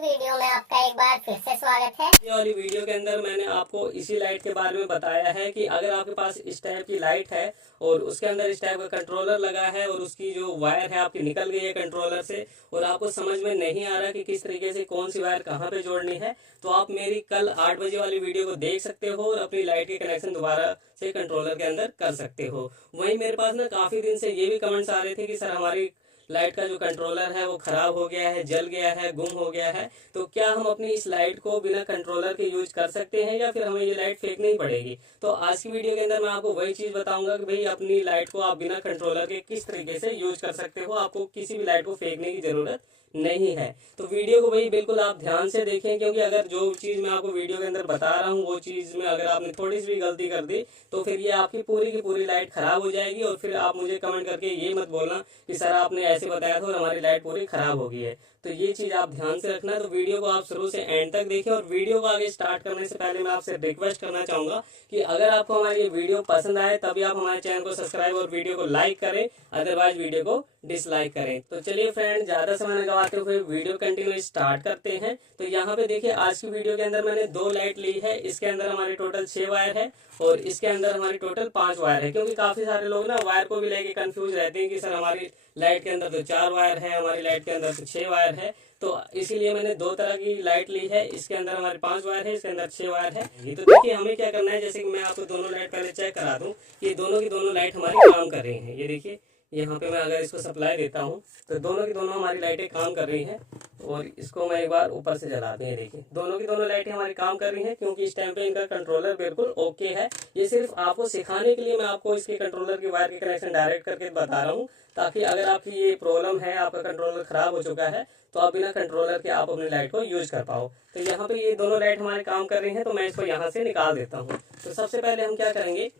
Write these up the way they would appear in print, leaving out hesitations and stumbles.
Video में आपका एक बार फिर से स्वागत है। ये वाली वीडियो के अंदर मैंने आपको इसी लाइट के बारे में बताया है कि अगर आपके पास इस टाइप की लाइट है और उसके अंदर इस टाइप का कंट्रोलर लगा है और उसकी जो वायर है आपकी निकल गई है कंट्रोलर से और आपको समझ में नहीं आ रहा कि किस तरीके से कौन सी वायर कहाँ पे जोड़नी है, तो आप मेरी कल 8 बजे वाली वीडियो को देख सकते हो और अपनी लाइट के कनेक्शन दोबारा से कंट्रोलर के अंदर कर सकते हो। वहीं मेरे पास ना काफी दिन से ये भी कमेंट्स आ रहे थे कि सर हमारी लाइट का जो कंट्रोलर है वो खराब हो गया है, जल गया है, गुम हो गया है, तो क्या हम अपनी इस लाइट को बिना कंट्रोलर के यूज कर सकते हैं या फिर हमें ये लाइट फेंकनी ही पड़ेगी। तो आज की वीडियो के अंदर मैं आपको वही चीज बताऊंगा कि भाई अपनी लाइट को आप बिना कंट्रोलर के किस तरीके से यूज कर सकते हो, आपको किसी भी लाइट को फेंकने की जरूरत नहीं है। तो वीडियो को भाई बिल्कुल आप ध्यान से देखें, क्योंकि अगर जो चीज मैं आपको वीडियो के अंदर बता रहा हूँ वो चीज में अगर आपने थोड़ी सी भी गलती कर दी तो फिर ये आपकी पूरी की पूरी लाइट खराब हो जाएगी और फिर आप मुझे कमेंट करके ये मत बोलना कि सर आपने ऐसे बताया था और हमारी लाइट पूरी खराब हो गई है। तो ये चीज आप ध्यान से रखना। तो वीडियो को आप शुरू से एंड तक देखें और वीडियो को आगे स्टार्ट करने से पहले मैं आपसे रिक्वेस्ट करना चाहूंगा कि अगर आपको हमारी ये वीडियो पसंद आए तभी आप हमारे चैनल को सब्सक्राइब और वीडियो को लाइक करें, अदरवाइज वीडियो को डिसलाइक करें। तो चलिए फ्रेंड, ज्यादा समय न गवाते हुए वीडियो कंटिन्यू स्टार्ट करते हैं। तो यहाँ पे देखिए आज की वीडियो के अंदर मैंने 2 लाइट ली है। इसके अंदर हमारी टोटल 6 वायर है और इसके अंदर हमारी टोटल 5 वायर है, क्योंकि काफी सारे लोग ना वायर को भी लेके कंफ्यूज रहते हैं कि सर हमारी लाइट के अंदर तो 4 वायर है, हमारी लाइट के अंदर तो 6 वायर है। तो इसीलिए मैंने 2 तरह की लाइट ली है। इसके अंदर हमारे 5 वायर है, इसके अंदर 6 वायर है। तो देखिए हमें क्या करना है, जैसे कि मैं आपको दोनों लाइट पहले चेक करा दूं कि दोनों की दोनों लाइट हमारी काम कर रही हैं। ये देखिए यहाँ पे मैं अगर इसको सप्लाई देता हूँ तो दोनों की दोनों हमारी लाइटें काम कर रही हैं। और इसको मैं एक बार ऊपर से जला दूँ, ये देखिए दोनों की दोनों लाइटें हमारी काम कर रही हैं, क्योंकि इस टाइम पे इनका कंट्रोलर बिल्कुल ओके है। ये सिर्फ आपको सिखाने के लिए मैं आपको इसके कंट्रोलर की वायर के कनेक्शन डायरेक्ट करके बता रहा हूँ, ताकि अगर आपकी ये प्रॉब्लम है, आपका कंट्रोलर खराब हो चुका है, तो आप बिना कंट्रोलर के आप अपनी लाइट को यूज कर पाओ। तो यहाँ पे ये दोनों लाइट हमारे काम कर रही हैं, तो मैं इसको यहाँ से निकाल देता हूँ। तो सबसे पहले हम क्या करेंगे,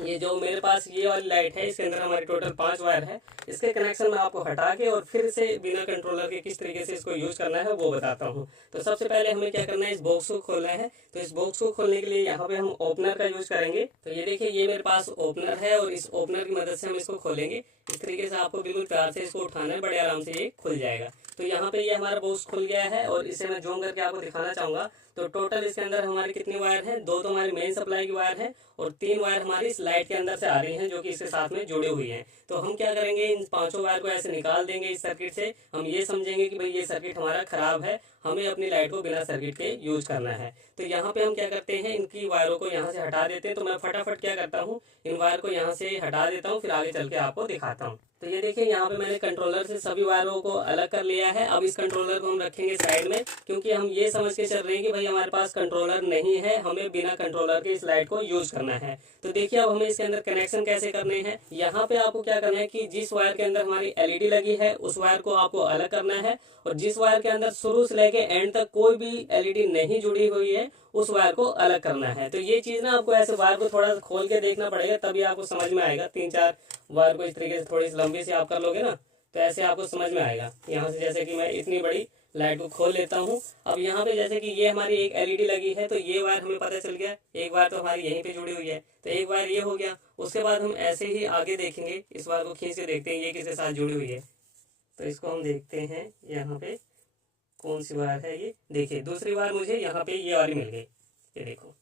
ये जो मेरे पास ये वाली लाइट है इसके अंदर हमारी टोटल 5 वायर है, इसके कनेक्शन मैं आपको हटा के और फिर से बिना कंट्रोलर के किस तरीके से इसको यूज करना है वो बताता हूँ। तो सबसे पहले हमें क्या करना है, इस बॉक्स को खोलना है। तो इस बॉक्स को खोलने के लिए यहाँ पे हम ओपनर का यूज करेंगे। तो ये देखिए ये मेरे पास ओपनर है और इस ओपनर की मदद से हम इसको खोलेंगे। इस तरीके से आपको बिल्कुल प्यार से इसको उठाना है, बड़े आराम से ये खुल जाएगा। तो यहाँ पे ये हमारा बॉक्स खुल गया है और इसे मैं जूम करके आपको दिखाना चाहूंगा। तो टोटल इसके अंदर हमारी कितनी वायर है, 2 तो हमारी मेन सप्लाई की वायर है और 3 वायर हमारी इस लाइट के अंदर से आ रही हैं, जो कि इसके साथ में जुड़ी हुई हैं। तो हम क्या करेंगे, इन 5 वायर को ऐसे निकाल देंगे इस सर्किट से। हम ये समझेंगे कि भाई ये सर्किट हमारा खराब है, हमें अपनी लाइट को बिना सर्किट के यूज करना है। तो यहाँ पे हम क्या करते हैं, इनकी वायरों को यहाँ से हटा देते हैं। तो मैं फटाफट क्या करता हूँ, इन वायर को यहाँ से हटा देता हूँ, फिर आगे चल के आपको दिखाता हूँ। तो ये देखिए यहाँ पे मैंने कंट्रोलर से सभी वायरों को अलग कर लिया है। अब इस कंट्रोलर को हम रखेंगे साइड में, क्योंकि हम ये समझ के चल रहे हैं कि भाई हमारे पास कंट्रोलर नहीं है, हमें बिना कंट्रोलर के इस लाइट को यूज करना है। तो देखिए अब हमें इसके अंदर कनेक्शन कैसे करने हैं। यहाँ पे आपको क्या करना है कि जिस वायर के अंदर हमारी एलईडी लगी है उस वायर को आपको अलग करना है, और जिस वायर के अंदर शुरू से लेके एंड तक कोई भी एलईडी नहीं जुड़ी हुई है उस वायर को अलग करना है। तो ये चीज ना आपको ऐसे वायर को थोड़ा सा खोल के देखना पड़ेगा, तभी आपको समझ में आएगा। 3-4 वायर को इस तरीके से थोड़ी सी लंबी से आप कर लोगे ना, तो ऐसे आपको समझ में आएगा। यहाँ से जैसे कि मैं इतनी बड़ी लाइट को खोल लेता हूँ। अब यहाँ पे जैसे कि ये हमारी एक एलईडी लगी है, तो ये वायर हमें पता चल गया, एक वायर तो हमारी यहीं पे जुड़ी हुई है, तो एक वायर ये हो गया। उसके बाद हम ऐसे ही आगे देखेंगे, इस वायर को खींच के देखते हैं ये किसके साथ जुड़ी हुई है। तो इसको हम देखते हैं यहाँ पे कौन सी वायर है। ये देखिए दूसरी वायर मुझे यहाँ पे ये वाली मिल गई। ये देखो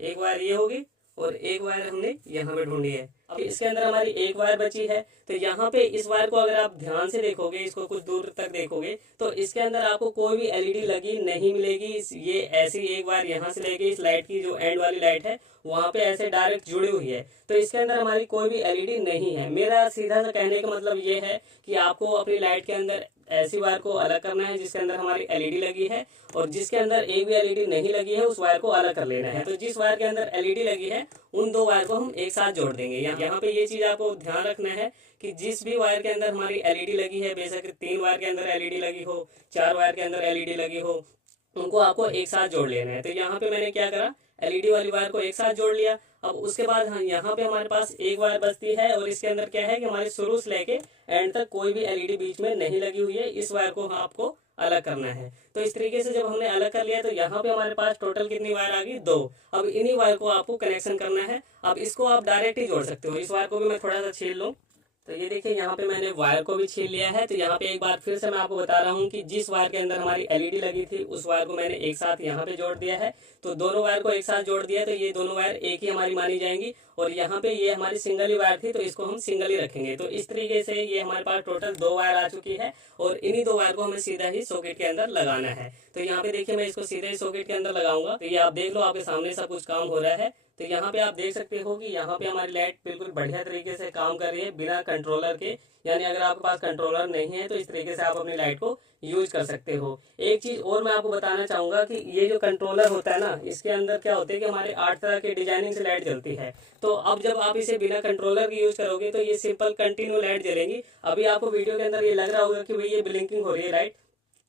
एक वायर ये होगी और एक वायर हमने यहाँ पे ढूंढी है। अब इसके अंदर हमारी एक वायर बची है। तो यहाँ पे इस वायर को अगर आप ध्यान से देखोगे, इसको कुछ दूर तक देखोगे, तो इसके अंदर आपको कोई भी एलईडी लगी नहीं मिलेगी। ये ऐसी एक वायर यहाँ से लेके इस लाइट की जो एंड वाली लाइट है वहां पे ऐसे डायरेक्ट जुड़ी हुई है। तो इसके अंदर हमारी कोई भी एलईडी नहीं है। मेरा सीधा सा कहने का मतलब ये है कि आपको अपनी लाइट के अंदर ऐसी वायर को अलग करना है जिसके अंदर हमारी एलईडी लगी है, और जिसके अंदर एक भी एलईडी नहीं लगी है उस वायर को अलग कर लेना है। तो जिस वायर के अंदर एलईडी लगी है उन 2 वायर को हम एक साथ जोड़ देंगे। यहाँ पे ये चीज आपको ध्यान रखना है कि जिस भी वायर के अंदर हमारी एलईडी लगी है, बेशक 3 वायर के अंदर एलईडी लगी हो, 4 वायर के अंदर एलईडी लगी हो, उनको आपको एक साथ जोड़ लेना है। तो यहाँ पे मैंने क्या करा, एलईडी वाली वायर को एक साथ जोड़ लिया। अब उसके बाद यहाँ पे हमारे पास एक वायर बचती है और इसके अंदर क्या है कि हमारे शुरू से लेके एंड तक कोई भी एलईडी बीच में नहीं लगी हुई है। इस वायर को आपको अलग करना है। तो इस तरीके से जब हमने अलग कर लिया तो यहाँ पे हमारे पास टोटल कितनी वायर आ गई, 2। अब इन्हीं वायर को आपको कनेक्शन करना है। अब इसको आप डायरेक्ट ही जोड़ सकते हो। इस वायर को भी मैं थोड़ा सा छील लूँ, तो ये देखिए यहाँ पे मैंने वायर को भी छील लिया है। तो यहाँ पे एक बार फिर से मैं आपको बता रहा हूँ कि जिस वायर के अंदर हमारी एलईडी लगी थी उस वायर को मैंने एक साथ यहाँ पे जोड़ दिया है। तो दोनों वायर को एक साथ जोड़ दिया, तो ये दोनों वायर एक ही हमारी मानी जाएंगी। और यहाँ पे ये हमारी सिंगल ही वायर थी तो इसको हम सिंगल ही रखेंगे। तो इस तरीके से ये हमारे पास टोटल 2 वायर आ चुकी है और इन्हीं 2 वायर को हमें सीधा ही सॉकेट के अंदर लगाना है। तो यहाँ पे देखिए मैं इसको सीधे ही सॉकेट के अंदर लगाऊंगा। तो ये आप देख लो, आपके सामने सब कुछ काम हो रहा है। तो यहाँ पे आप देख सकते हो कि यहाँ पे हमारी लाइट बिल्कुल बढ़िया तरीके से काम कर रही है बिना कंट्रोलर के। यानी अगर आपके पास कंट्रोलर नहीं है तो इस तरीके से आप अपनी लाइट को यूज कर सकते हो। एक चीज और मैं आपको बताना चाहूंगा कि ये जो कंट्रोलर होता है ना, इसके अंदर क्या होता है कि हमारे 8 तरह के डिजाइनिंग से लाइट जलती है। तो अब जब आप इसे बिना कंट्रोलर के यूज करोगे तो ये सिंपल कंटिन्यू लाइट जलेंगी। अभी आपको वीडियो के अंदर ये लग रहा होगा कि भाई ये ब्लिंकिंग हो रही है लाइट,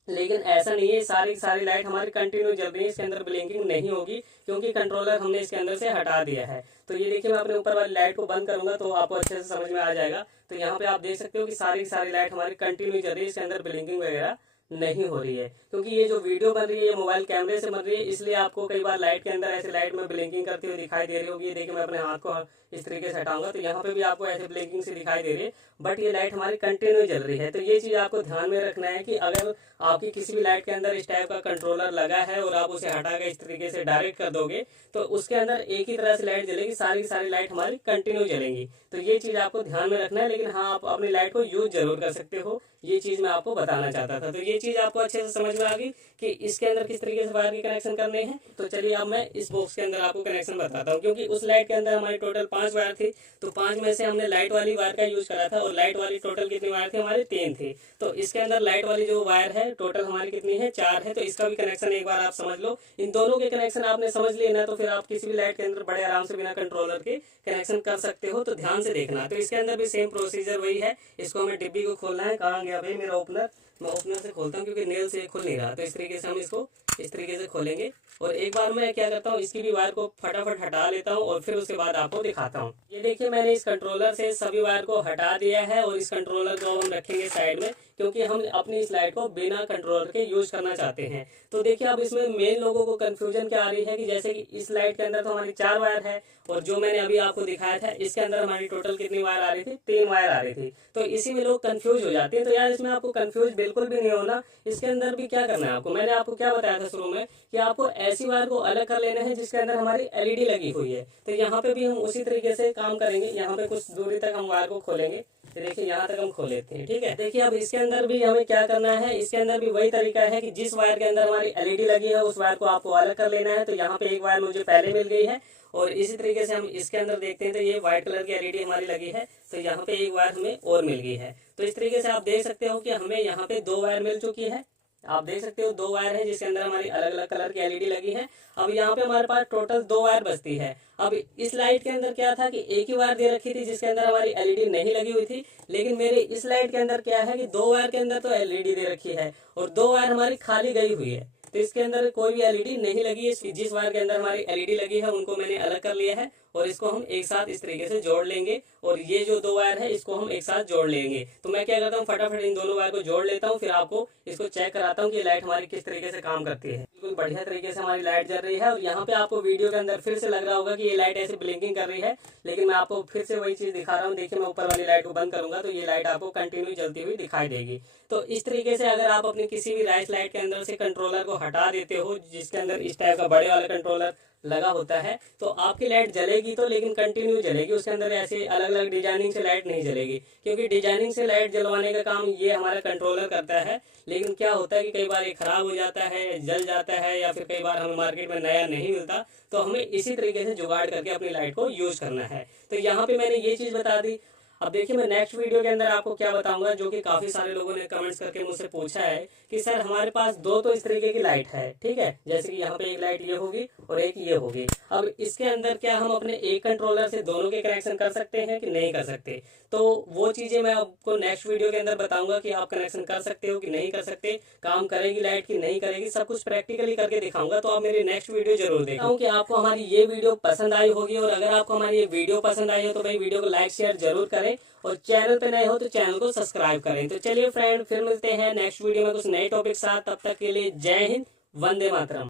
लेकिन ऐसा नहीं है। सारी सारी लाइट हमारी कंटिन्यू जल रही है, इसके अंदर ब्लिंकिंग नहीं होगी क्योंकि कंट्रोलर हमने इसके अंदर से हटा दिया है। तो ये देखिए मैं अपने ऊपर वाली लाइट को बंद करूंगा तो आपको अच्छे से समझ में आ जाएगा। तो यहाँ पे आप देख सकते हो कि सारी सारी लाइट हमारी कंटिन्यू जल रही है, इसके अंदर ब्लिंकिंग वगैरह नहीं हो रही है। क्योंकि ये जो वीडियो बन रही है ये मोबाइल कैमरे से बन रही है, इसलिए आपको कई बार लाइट के अंदर ऐसे लाइट में ब्लिंकिंग करती हुई दिखाई दे रही होगी। ये देखिए मैं अपने हाथ को इस तरीके से हटाऊंगा तो यहाँ पे भी आपको ऐसे ब्लिंकिंग से दिखाई दे रही है, बट ये लाइट हमारी कंटिन्यू जल रही है। तो ये चीज आपको ध्यान में रखना है कि अगर आपकी किसी भी लाइट के अंदर इस टाइप का कंट्रोलर लगा है और आप उसे हटा के इस तरीके से डायरेक्ट कर दोगे तो उसके अंदर एक ही तरह से लाइट जलेगी, सारी सारी लाइट हमारी कंटिन्यू जलेंगी। तो ये चीज आपको ध्यान में रखना है। लेकिन हाँ, आप अपनी लाइट को यूज जरूर कर सकते हो, ये चीज मैं आपको बताना चाहता था। तो ये चीज आपको अच्छे से समझ में आ गई कि इसके अंदर किस तरीके से वायर के कनेक्शन करने हैं। तो चलिए अब मैं इस बॉक्स के अंदर आपको कनेक्शन बताता हूँ। क्योंकि उस लाइट के अंदर हमारी टोटल 5 वायर थी, तो 5 में से हमने लाइट वाली वायर का यूज करा था और लाइट वाली टोटल कितनी वायर थी हमारी 3 थी। तो इसके अंदर लाइट वाली जो वायर है टोटल हमारी कितनी है 4 है। तो इसका भी कनेक्शन एक बार आप समझ लो। इन दोनों के कनेक्शन आपने समझ लिए ना, तो फिर आप किसी भी लाइट के अंदर बड़े आराम से बिना कंट्रोलर के कनेक्शन कर सकते हो। तो ध्यान से देखना। तो इसके अंदर भी सेम प्रोसीजर वही है। इसको हमें डिब्बी को खोलना है। कहाँ गया भाई मेरा ओपनर? मैं ओपनर से खोलता हूँ क्योंकि नेल से खुल नहीं रहा। तो इस तरीके से हम इसको इस तरीके से खोलेंगे और एक बार मैं क्या करता हूँ, इसकी भी वायर को फटाफट हटा लेता हूँ और फिर उसके बाद आपको दिखाता हूँ। ये देखिए मैंने इस कंट्रोलर से सभी वायर को हटा दिया है और इस कंट्रोलर को हम रखेंगे साइड में, क्योंकि हम अपनी इस लाइट को बिना कंट्रोलर के यूज करना चाहते हैं। तो देखिए अब इसमें मेन लोगों को कंफ्यूजन क्या आ रही है कि जैसे कि इस लाइट के अंदर तो हमारी 4 वायर है और जो मैंने अभी आपको दिखाया था इसके अंदर हमारी टोटल कितनी वायर आ रही थी? 3 वायर आ रही थी। तो इसी में लोग कंफ्यूज हो जाते हैं। तो यार इसमें आपको कंफ्यूज बिल्कुल भी नहीं होना। इसके अंदर भी क्या करना है आपको, मैंने आपको क्या बताया था शुरू में कि आपको ऐसी वायर को अलग कर लेना है जिसके अंदर हमारी एलईडी लगी हुई है। तो यहाँ पे भी हम उसी तरीके से काम करेंगे। यहाँ पे कुछ दूरी तक हम वायर को खोलेंगे। देखिए यहाँ तक हम खोल लेते हैं, ठीक है। देखिए अब इसके अंदर भी हमें क्या करना है, इसके अंदर भी वही तरीका है कि जिस वायर के अंदर हमारी एलईडी लगी है उस वायर को आपको अलग कर लेना है। तो यहाँ पे एक वायर मुझे पहले मिल गई है और इसी तरीके से हम इसके अंदर देखते हैं तो ये व्हाइट कलर की एलईडी हमारी लगी है। तो यहाँ पे एक वायर हमें और मिल गई है। तो इस तरीके से आप देख सकते हो कि हमें यहाँ पे 2 वायर मिल चुकी है। आप देख सकते हो 2 वायर है जिसके अंदर हमारी अलग अलग कलर की एलईडी लगी है। अब यहाँ पे हमारे पास टोटल 2 वायर बचती है। अब इस लाइट के अंदर क्या था कि एक ही वायर दे रखी थी जिसके अंदर हमारी एलईडी नहीं लगी हुई थी, लेकिन मेरे इस लाइट के अंदर क्या है कि 2 वायर के अंदर तो एलईडी दे रखी है और 2 वायर हमारी खाली गई हुई है। तो इसके अंदर कोई भी एलईडी नहीं लगी है। जिस वायर के अंदर हमारी एलईडी लगी है उनको मैंने अलग कर लिया है और इसको हम एक साथ इस तरीके से जोड़ लेंगे और ये जो 2 वायर है इसको हम एक साथ जोड़ लेंगे। तो मैं क्या करता हूँ, फटाफट इन दोनों वायर को जोड़ लेता हूँ, फिर आपको इसको चेक कराता हूँ कि लाइट हमारी किस तरीके से काम करती है। बिल्कुल बढ़िया तरीके से हमारी लाइट जल रही है और यहाँ पे आपको वीडियो के अंदर फिर से लग रहा होगा कि ये लाइट ऐसे ब्लिंकिंग कर रही है, लेकिन मैं आपको फिर से वही चीज दिखा रहा हूँ। देखिए मैं ऊपर वाली लाइट को बंद करूंगा तो ये लाइट आपको कंटिन्यू जलती हुई दिखाई देगी। तो इस तरीके से अगर आप अपनी किसी भी राइस लाइट के अंदर से कंट्रोलर को हटा देते हो जिसके अंदर इस टाइप का बड़े वाला कंट्रोलर लगा होता है, तो आपकी लाइट जलेगी तो लेकिन कंटिन्यू जलेगी। उसके अंदर ऐसे अलग अलग डिजाइनिंग से लाइट नहीं जलेगी, क्योंकि डिजाइनिंग से लाइट जलवाने का काम ये हमारा कंट्रोलर करता है। लेकिन क्या होता है कि कई बार ये खराब हो जाता है, जल जाता है, या फिर कई बार हमें मार्केट में नया नहीं मिलता। तो हमें इसी तरीके से जुगाड़ करके अपनी लाइट को यूज करना है। तो यहाँ पे मैंने ये चीज बता दी। अब देखिए मैं नेक्स्ट वीडियो के अंदर आपको क्या बताऊंगा, जो कि काफी सारे लोगों ने कमेंट्स करके मुझसे पूछा है कि सर हमारे पास 2 तो इस तरीके की लाइट है, ठीक है, जैसे कि यहाँ पे एक लाइट ये होगी और एक ये होगी। अब इसके अंदर क्या हम अपने एक कंट्रोलर से दोनों के कनेक्शन कर सकते हैं कि नहीं कर सकते? तो वो चीजें मैं आपको नेक्स्ट वीडियो के अंदर बताऊंगा कि आप कनेक्शन कर सकते हो कि नहीं कर सकते, काम करेगी लाइट की नहीं करेगी, सब कुछ प्रैक्टिकली करके दिखाऊंगा। तो आप मेरी नेक्स्ट वीडियो जरूर देखो कि आपको हमारी ये वीडियो पसंद आई होगी। और अगर आपको हमारी ये वीडियो पसंद आई हो तो भाई वीडियो को लाइक शेयर जरूर करें और चैनल पे नए हो तो चैनल को सब्सक्राइब करें। तो चलिए फ्रेंड, फिर मिलते हैं नेक्स्ट वीडियो में कुछ नए टॉपिक साथ। तब तक के लिए जय हिंद, वंदे मातरम।